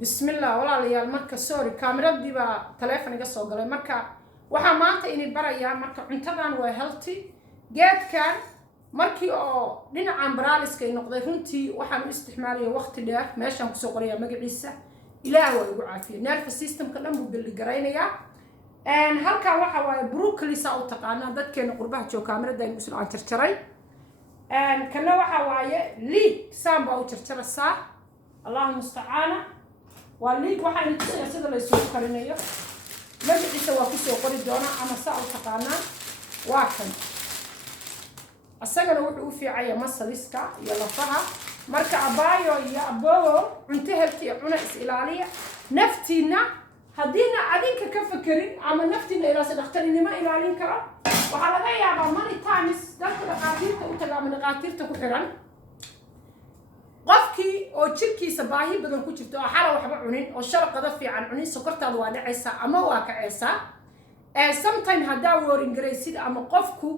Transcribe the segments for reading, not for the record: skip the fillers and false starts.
بسم الله ولا ليال marka sorry kaamiradi ba teleefoniga soo galay marka waxa maanta inay baraya marka cuntadan waa healthy geedkan markii oo dhinacan baraaliska ay noqday runtii waxaan u isticmaalay waqti dheer meeshan ku soo qoraya magaciisa ilaahay waa igu caafiyo nerve system-ka dhan buu bil garaynaya halka waxa waaye broccoli saa u taqaana dadkeena qurbaha jooga kaamirada ay soo jarjaray kana waxa waaye leek samba u jarjaraysa Allahu musta'ana والليك واحد يتصير سيدا لا يسوق كارينيا ما بدي سوا كيسو قري دونا أنا سأل تقانا واحد السجل وحده في عيا مصليسكا يلا فها مركع بايو يا أبوه انتهت عنا إسئلالية نفتينا هدينا عليك كفكرين عم نفتينا إلى سنختارين ما إلى عليك وعلى ذا يا ماني تامس دخل قاتيرته وتلا من قاتيرته كحران qofkii oo jirkiisa baahi badan ku jirto oo xala waxba cunin oo sharqada fiican cunin sokortaadu waa dhacaysa ama waa kacaysa sometimes hadaa warin garaysid ama qofku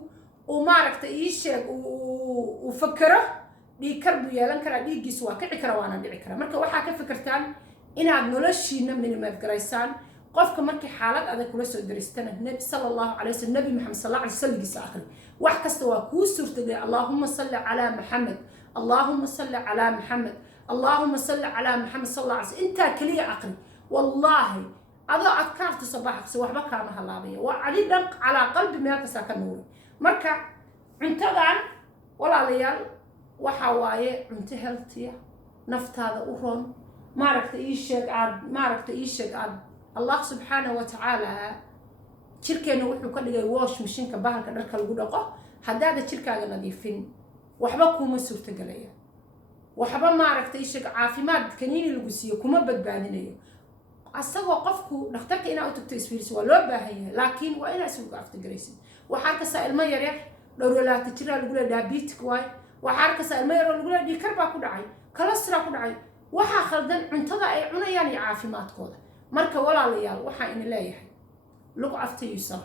uu maaragtay ii sheeg uu fakaro dhiig kar buu yeelan karaa dhiiggiisu waa kici karaa waana dhici karaa marka waxaa ka fikirtaan inaad noloshiina minimad garaysaan qofka markii xaalad adag kula soo daristana nabi sallallahu alayhi wasallam nabi muhammad sallallahu alayhi wasallam akhri wax kasta waa ku suurtagay allahumma salli ala muhammad اللهم صل على محمد اللهم صل على محمد صلى الله عليه وسلم انت كليه عقل والله هذا اذكرت صباحك سو وحبا كان هلابيه وعلي دق على قلب ما تسكن نور marka cuntadan walaalayaal waxa waaye cunto healthy naftaada u roon maaragtay ii sheeg aad Allah subhanahu wa ta'ala jirkeena wuxuu ka dhigay wash machine ka bahalka dharka lagu dhaqo hadaada jirkaaga nadiifin waxba kuma suurta galaya waxba maaragtay sheeg caafimaad kaniini lagu siiyo kuma badbaadinayo asagoo qofku dhakhtarka inaa u tagto isfiirsi waa loo baahan yahay laakiin waa inaa isugu aftagaraysid waxaa arkaysaa ilmo yaryar dhowralaata jira lagu leeyahay diabetic waay waxaa arkaysaa ilmo yar lagu leeyahay dhiikar baa ku dhacay cholesterol ku dhacay waxaa khaldan cuntada ay cunayaan iyo caafimaadkooda marka walaalayaal waxaa in leeyahay look after yourself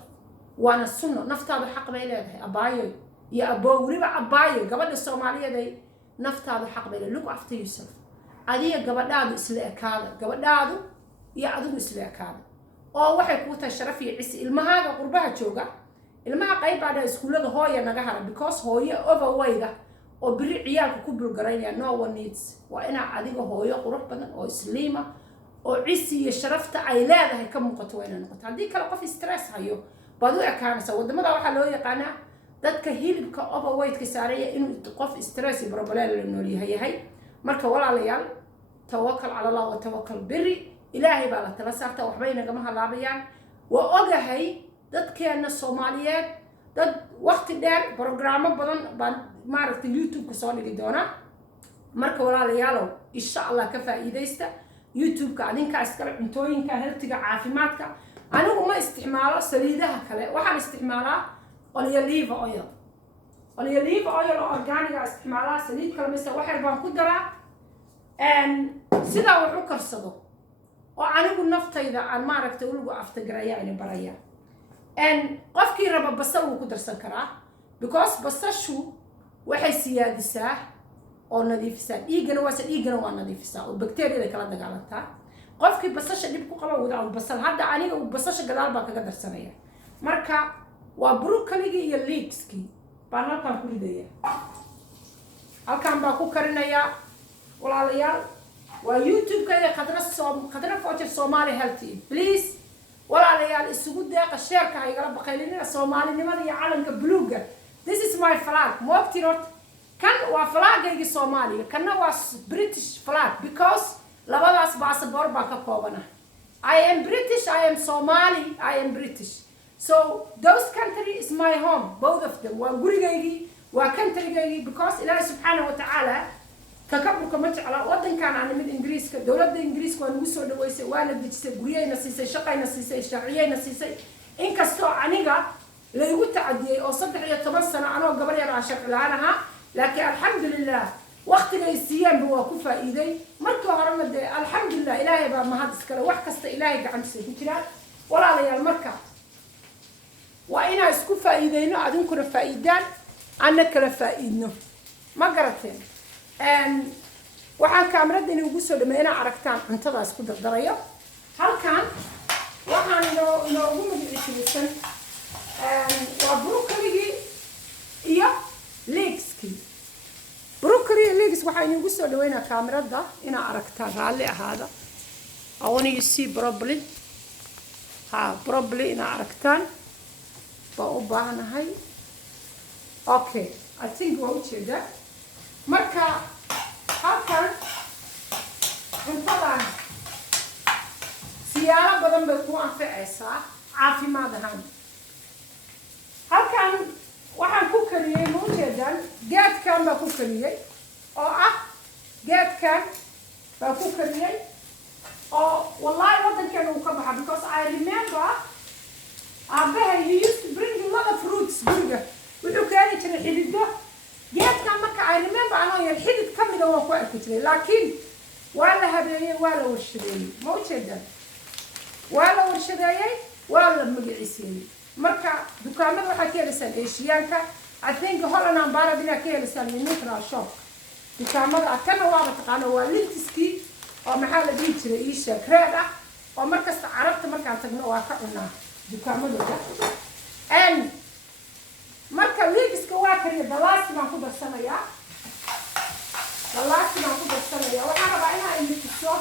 waana sunno naftaadu xaq bay leedahay abaayo يا أبو وريبا عباية قبل الصومالية دي نفتادو حق بيلا look after yourself عادية قبل دادو إسلاء كادا قبل دادو يا عدو إسلاء كادا أو واحد كوتا الشرفية عسي المهاجة قربها جوجا المها قايب بعد إسكولة هوية نجاهرة because هوية overweight أو بري عيال كوبر قرينيا no one needs وأنا عادية هوية قروح بدن أو سليمة أو عسي الشرفة عيلادها هي كم مقطوين نقطة عادية كلا قفي ستريس هيو بدو أكانسا ودم هذا واحد لو يقانا dadka hilibka overweight-ka saaraya inuu qof stress iyo problem la nool yahay marka walaalayaal tawakkal ala Allah wa tawakkal birri ilaahay baa la tala saarta waxba inaga ma halaabayaan waa ogahay dadkeena Soomaaliyeed dad waqti dheer programmo badan baan maaragtay YouTube ka soo dhigi doona marka walaalayaal insha Allah ka faa'iideysta YouTube ka adinka iskala cuntooyinka healthiga caafimaadka anigu ma isticmaalo saliidaha kale waxaan isticmaalaa olive oil organic استعمالها سليد كلا مثلا واحد بان كدرة سيدا وحو كرصدو وعنو النفط إذا عن ما رك تقولوا أفتقر يعني برايا قفكي ربا بصل وكدر سكرة because بصل شو وحي سيادي ساه أو نظيف ساه إيجنا ونظيف ساه والبكتيريا اللي كلا دقالتها قفكي بصل اللي بكو قبا ودعو البصل هذا عليه وبصل قدال باك قدر سنية مركا وبروكليجي iyo leekski baan halkan ku ridaya halkan baa ku karinaya walaalayaal waa youtube-ka qadra foojar Somali healthy please walaalayaal isugu deeqa sheerka igala baqaylina Soomaalinimada iyo calanka buluuga this is my flag moobtirot kan waa flagayga Soomaaliga kana waa British flag because labadaas passport baa ka koobana I am British I am Somali I am British So those country is my home, both of them. وقريجي وكنتريجي because الله سبحانه وتعالى كقبل كمان على وطن كان عن من إنجليز كدولة إنجليز ونوصل دويسة وانا بتجس قريه نسيسة شقي نسيسة شرعية نسيسة إن كستو عنيقة لا يقول تعدي أو صدق يا 8 سنة أنا قبل يا عشر لعنها لكن الحمد لله وقت السيام بوقفة إيدي مركو هرمد الحمد لله إلهي بقى ما هذا سكلا وحكست إلهي قاعد سيفكرا ولا على المركب وأنا أسكو فائدينه عدن كنا فائدان أنا كلا فائدنا ما قرأتين waxaan kaamirada inuu ugu soo dhameeyay inaa aragtaan cuntadaas ku dardarayo halkan waxaan inoogu magiciisan waa broccoli iyo leekski broccoli iyo leeks waxaa inoogu soo dhaweynaa kaamirada inaa aragtaan raalli ahaada I want you to see broccoli broccoli inaa aragtaan baa u baahanahay okay I think waa ujeedaa marka halkan cuntadan siyaalo badan bay ku anfacaysaa caafimaad ahaan halkan waxaan ku kariyey ma ujeedaan geedkan baa ku kariyey oo ah geedkan baa ku kariyey oo wallahi waddankeena uu ka baxa because I remember aabahay he used to bring a lot of fruits guriga wuxuu keeni jiray xididdo geedkan marka I remember anoo yar xidid ka mida waan ku arki jiray laakiin waa la habeeyey waa la warshadeeyey ma ujeedaan waa la warshadeeyey waa la magiciiseeyey marka dukaamada waxaa ka helaysaan eeshiyaanka I think Holland and Barab inaa ka helaysaan neutral shop dukaamada kana waaba taqaano waa lintiskii oo maxaa la dhihi jiray iisha creed ah oo markasta carabta markaan tagno waa ka cunaa dukaamadooda marka leekska waa kariya dalaasti baan ku darsanayaa waxaan rabaa inaa imitiso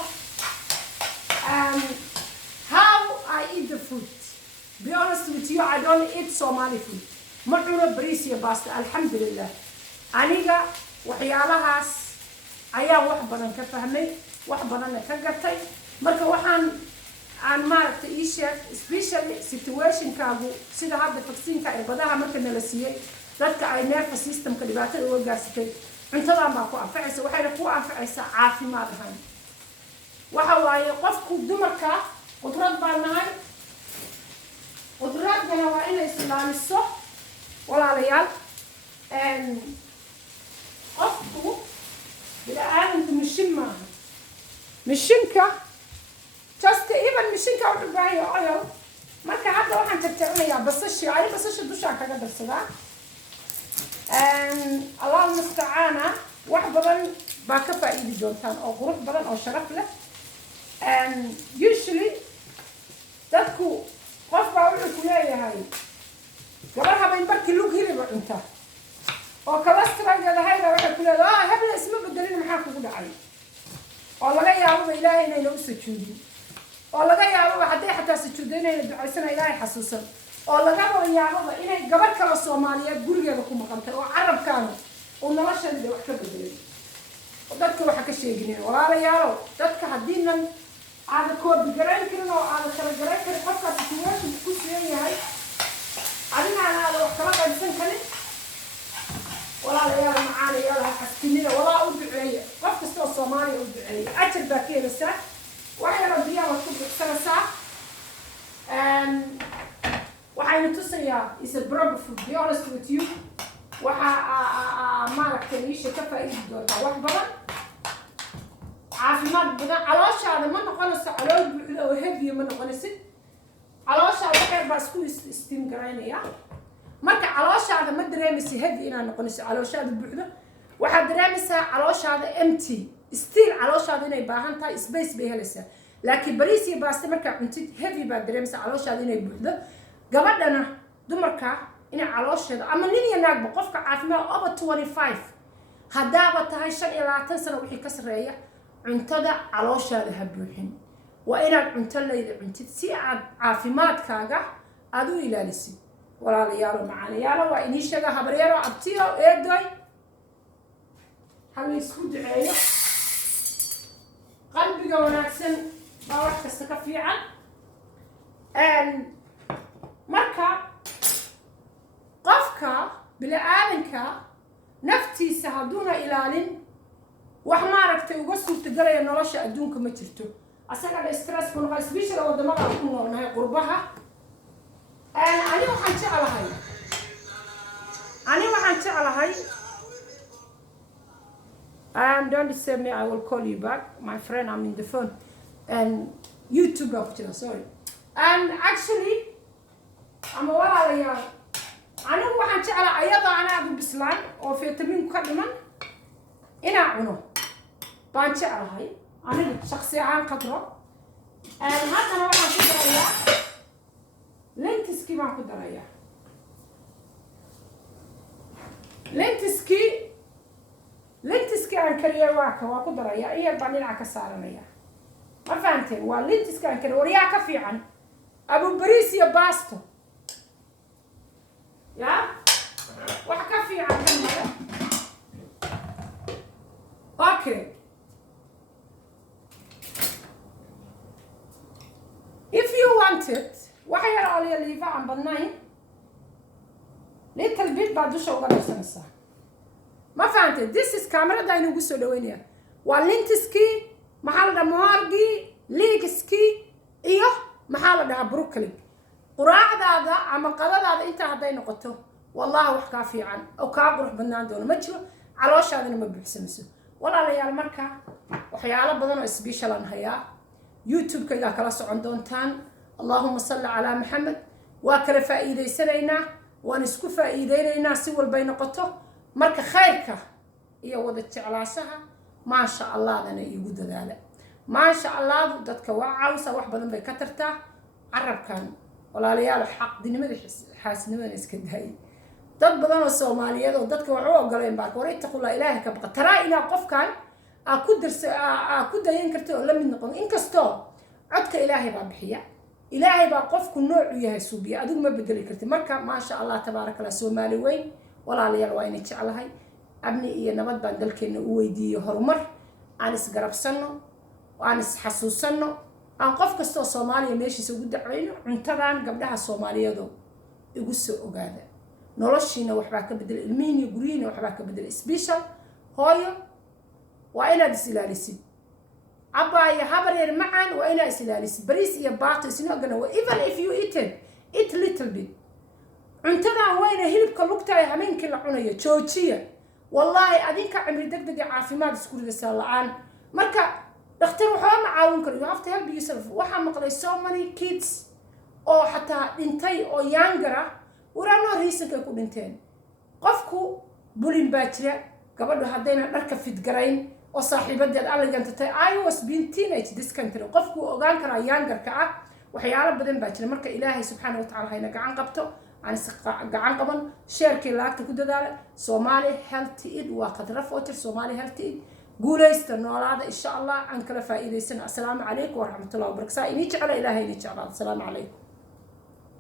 how I eat the food be honest with you I don't eat Somali food ma cuno bariis iyo basta alxamdulillah aniga waxyaalahaas ayaa wax badan ka fahmay wax badanna ka gartay marka waxaan aan maaragtay ii sheeg especially situationkaagu sida hadda vaccine-ka irbadaha marka nala siiyey dadka ay nervous systemka dhibaatada uga gaarsatay cuntadan baa ku anfacaysa waxayna ku anfacaysaa caafimaad ahaan waxa waaye qofku dumarka qudrad baa nahay qudradana waa inay islaamiso walaalayaal qofku bini-aadamku mishin maaha mishinka just even mishinka wuxuu u baahan yahay oil marka hadda waxaan jarjaranayaa basasha ani basasha dushaan kaga darsadaa allah mustacaana wax badan baa ka faa'iidi doontaan oo qurux badan oo sharaf leh usually dadku qof baa wuxuu ku leeyahay gabar habeen barkii lug hiliba cunta oo cholesterolgeeda hayda waxay ku leedahay hebla isma bedelin maxaa kugu dhacay oo laga yaababa ilaahay inayna u sujuudin oo laga yaababa hadday xataa sujuuddo inayna ducaysana ilaahay xasuusan oo laga yaababa inay gabar kale Soomaaliyeed gurigeeda ku maqantay oo carabkaana oo nolosheeda wax ka bedelay dadka waxa ka sheeginay walaalayaal dadka hadiinan aada koobi garayn karin oo aada kala garayn karin qofka situation ku soo yahay adina aada wax kala qaysan karin walaalayaal macaanayaal xaskinida walaa u duceeya qof kasta oo Soomaali u duceeya ajir baa ka helaysaa waxay rabbiyaa wax ku bixsanaysaa waxayna tusayaa is a proper food be honest with you waxa maaragtay iisha ka faa'iidi doontaa wax badan caafimaad badan calooshaada ma noqonayso calool buuxda oo heavy ma noqonaysid calooshaada waxay baa isku steam garaynaya marka calooshaada ma dareemaysid heavy inaa noqonayso calooshaada buuxda waxaad dareemaysaa calooshaada empty still calooshaada inay baahan tahay space bay helaysaa laakiin bariis iyo baasto markaa cuntid heavy baa dareemaysaa calooshaada inay buuxdo gabadhana dumarka inay caloosheeda ama nin iyo naagba qofka caafimaad over 25 haddaaba tahay 25 sano wixii ka sareeya cuntada calooshaada ha buuxin waa inaad cunto leedahay cuntid si aad caafimaadkaaga aad u ilaalisid walaalayaal macaanayaal waa inii sheega habaryaro abtiyo eedoy hal isku duceeyo qalbiga wanaagsan baa wax kasta ka fiican marka qofka bini-aadanka naftiisa hadduuna ilaalin wax maaragtay uga suurtagalaya nolosha adduunka ma jirto asagana stress ku noqon especially wadamada ku noolnahay qurbaha ani waxaan jeclahay don't disturb me I will call you back my friend I'm in the phone and YouTube sorry actually ama walaalayaal anigu waxaan jeclahay ayada anaadu bislaan oo fitamiin ka dhiman inaa cuno بانشي هاي أنا شخصي عن قدره هذا أنا ما أقدر إياه لينتسكي ما أقدر إياه لينتسكي عن كريه واكا وأقدر إياه إيه بانين عكسارنا إياه ما فهمتين واللينتسكي عن كريه ورياك في عن أبو بريس يا باستو يا وحكا في عن كمرة أوكي if you want it وحير علي اللي فعن بناين ليت البيت بعد شو غير سنة ما فهمت this is camera ده ينقص سودوينيا واللينتسكي محل ده مهارجي ليكسكي إيه محل ده بروكلي قراع ده عم قضاء ده أنت هذا نقطه والله وحكا في عن أو كابروح بنان دون مجلو علاش هذا ما بيحسمسه ولا ليال مركا وحياله بدن سبيشال هيا يوتيوب كذا كلا سocon doontaan اللهم صل على محمد وكلا فائدeysanayna waan isku faa'iideynayna si walbay noqoto marka khayrka iyo wada jeclaasaha ma sha Allah dana igu dadaala ma sha Allah dadka waa caawisa wax badan bay ka tartaa carabkan walaalayaal xaq dinimada xaasnimada iska dahay dad badan oo Soomaaliyeed oo dadka wax u ogoleen baa qoray taqula ilaahay ka baqa taraa ina qofkan ku dayan karto oo la mid noqon inkastoo codka ilaahay baa bixiya ilaahay baa qofku nooc u yahay suubiya adigu ma bedeli kartid marka ma sha Allah tabaaraka Allah Soomaali weyn walaalayaal waa inay jeclahay abni iyo nabad baan dalkeena u weydiiyo horumar aan isgarabsano aan isxasuusano aan qof kasta Soomaaliya meeshiisa ugu dacweyno cuntadan gabdhaha Soomaaliyeed igu soo ogaada noloshiina waxba ka bedel ilmihiina guriina waxba ka bedel special hooyo waa inaad isilaalisid abaya habareer macaan waa inaad isilaalisid bariis iyo baato isna ogana even if you eat little bit cuntadan waa ina hilibka lugtaay hameenkii la cunayo joojiya wallahi adinka cimri degdeg caafimaad isku ridaysaa la'aan marka dhakhtar waxa ma caawin karo you have to help yourself waxa maqlay so many kids oo xataa dhintay oo yaangara waraano riisanka ku dhinteen qofku bulin baa jira gabadhu haddayna dharka fidgarayn oo saaxiibadeed alligantay I was being teenage this country qofku ogaan kara yaangarka ah waxyaalo badan baa jira marka ilaahay subxaanahu wa ta'aala hayna gacan qabto aan gacan qaban sheerkii laagta ku dadaala Somali healthy eat waa qadra footir Somali healthy eat guulaysta noolaada insha Allah aan kala faa'iideysan assalaamu calaykum wa rahmatullahi wa barakatuh ini jecel ilaahay ini jecel assalaamu calaykum